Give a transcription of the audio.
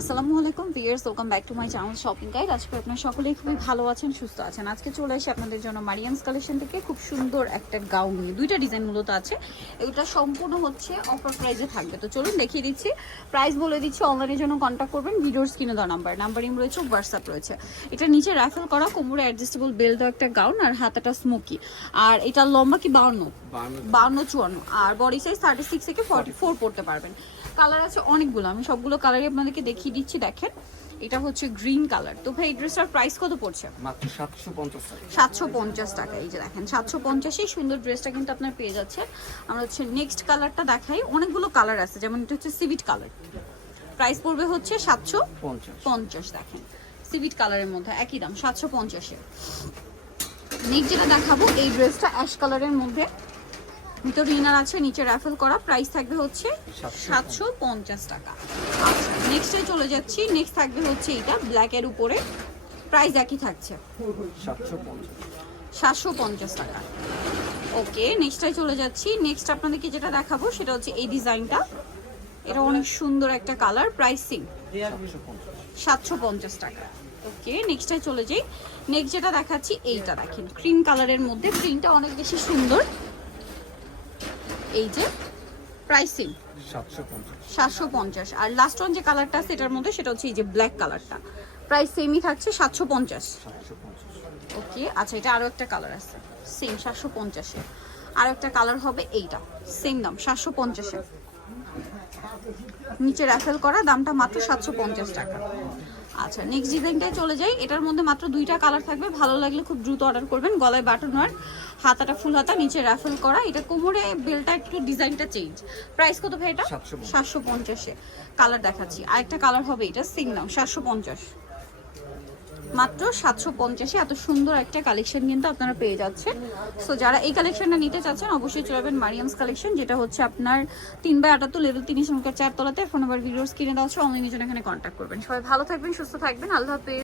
আসসালামু আলাইকুম viewers welcome back to my channel shopping guide আজকে আপনারা সকলেই খুবই ভালো আছেন সুস্থ আছেন। আজকে চলে এসে আপনাদের জন্য মারিয়ামস কালেকশন থেকে খুব সুন্দর একটা গাউন নিয়ে দুইটা ডিজাইন মূলত আছে। এটা সম্পূর্ণ হচ্ছে অফার প্রাইসে থাকবে। তো চলুন দেখিয়ে দিচ্ছি। প্রাইস বলে দিচ্ছি অনলাইনের জন্য কন্ট্যাক্ট করবেন ভিডিওর স্ক্রিনে দেওয়া নাম্বার নাম্বারিং রয়েছে হোয়াটসঅ্যাপ রয়েছে। এটা নিচে র্যাফেল করা কোমরে অ্যাডজাস্টেবল বেল দেওয়া একটা গাউন আর হাতাটা স্মোকি আর এটা লম্বা কি বাউন্ন? বাউন্ন। চুয়ান্ন। আর বডি সাইজ থার্টি সিক্স থেকে ফর্টি ফোর পড়তে পারবেন। কালার আছে অনেকগুলো আমি সবগুলো কালারই আপনাদেরকে দেখিয়ে দিচ্ছি দেখেন। এটা হচ্ছে গ্রিন কালার। তো ভাই এই ড্রেসটার প্রাইস কত পড়ছে? মাত্র সাতশো পঞ্চাশ টাকা। সাতশো পঞ্চাশ টাকা এই যে দেখেন সাতশো পঞ্চাশই সুন্দর ড্রেসটা কিন্তু আপনার পেয়ে যাচ্ছে আমরা হচ্ছে নেক্সট কালারটা দেখাই। অনেকগুলো কালার আছে যেমন এটা হচ্ছে সিভিট কালার প্রাইস পড়বে হচ্ছে সাতশো পঞ্চাশ। পঞ্চাশ। দেখেন সিভিট কালারের মধ্যে একই দাম সাতশো পঞ্চাশে নেক্সট যেটা দেখাবো এই ড্রেসটা অ্যাশ কালারের মধ্যে। ভিতরে ইনার আছে, নিচে র্যাফেল করা। প্রাইস থাকবে হচ্ছে সাতশো পঞ্চাশ টাকা। আচ্ছা নেক্সটে চলে যাচ্ছি। নেক্সট থাকবে হচ্ছে এটা ব্ল্যাকের উপরে। প্রাইস একই থাকছে। সাতশো পঞ্চাশ টাকা। ওকে নেক্সটে চলে যাচ্ছি। নেক্সট আপনাদেরকে যেটা দেখাবো, সেটা হচ্ছে এই ডিজাইনটা এটা অনেক সুন্দর একটা কালার প্রাইসিং সাতশো পঞ্চাশ টাকা। ওকে নেক্সটে চলে যাই। নেক্সট যেটা দেখাচ্ছি, এইটা দেখেন। ক্রিম কালারের মধ্যে প্রিন্টটা অনেক বেশি সুন্দর। এই যে প্রাইসিং পঞ্চাশ। সাতশো পঞ্চাশ। আর লাস্ট ওয়ান যে কালারটা আছে এটার মধ্যে সেটা হচ্ছে এই যে ব্ল্যাক কালারটা প্রাইস সেমই থাকছে সাতশো পঞ্চাশ। সাতশো পঞ্চাশ। ওকে আচ্ছা এটা আরও একটা কালার আছে। সেম সাতশো পঞ্চাশে। আর একটা কালার হবে এইটা। সেম দাম সাতশো পঞ্চাশে। নিচে র্যাফেল করা দামটা মাত্র সাতশো পঞ্চাশ টাকা। আচ্ছা নেক্সট ডিজাইনটায় চলে যাই। এটার মধ্যে মাত্র দুইটা কালার থাকবে। ভালো লাগলে খুব দ্রুত অর্ডার করবেন। গলায় বাটন ওয়ার হাতাটা ফুল হাতা নিচে র্যাফেল করা। এটা কোমরে বেলটা একটু ডিজাইনটা চেঞ্জ প্রাইস কত ভাই এটা? 750 সাতশো পঞ্চাশে। কালার দেখাচ্ছি। আরেকটা কালার হবে এটা সিগনাম সাতশো পঞ্চাশ। মাত্র সাতশো পঞ্চাশে। এত সুন্দর একটা কালেকশন কিন্তু আপনারা পেয়ে যাচ্ছেন। সো যারা এই কালেকশনটা নিতে চাচ্ছেন, অবশ্যই চলে যাবেন মারিয়ামস কালেকশন যেটা হচ্ছে আপনার তিন বাই আটাত্তর লেভেল তিন সংখ্যার চারতলাতে। ফোন নাম্বার ভিডিওস কিনে দেওয়া হচ্ছে অনলাইনে জন্য এখানে কন্ট্যাক্ট করবেন। সবাই ভালো থাকবেন, সুস্থ থাকবেন। আল্লাহ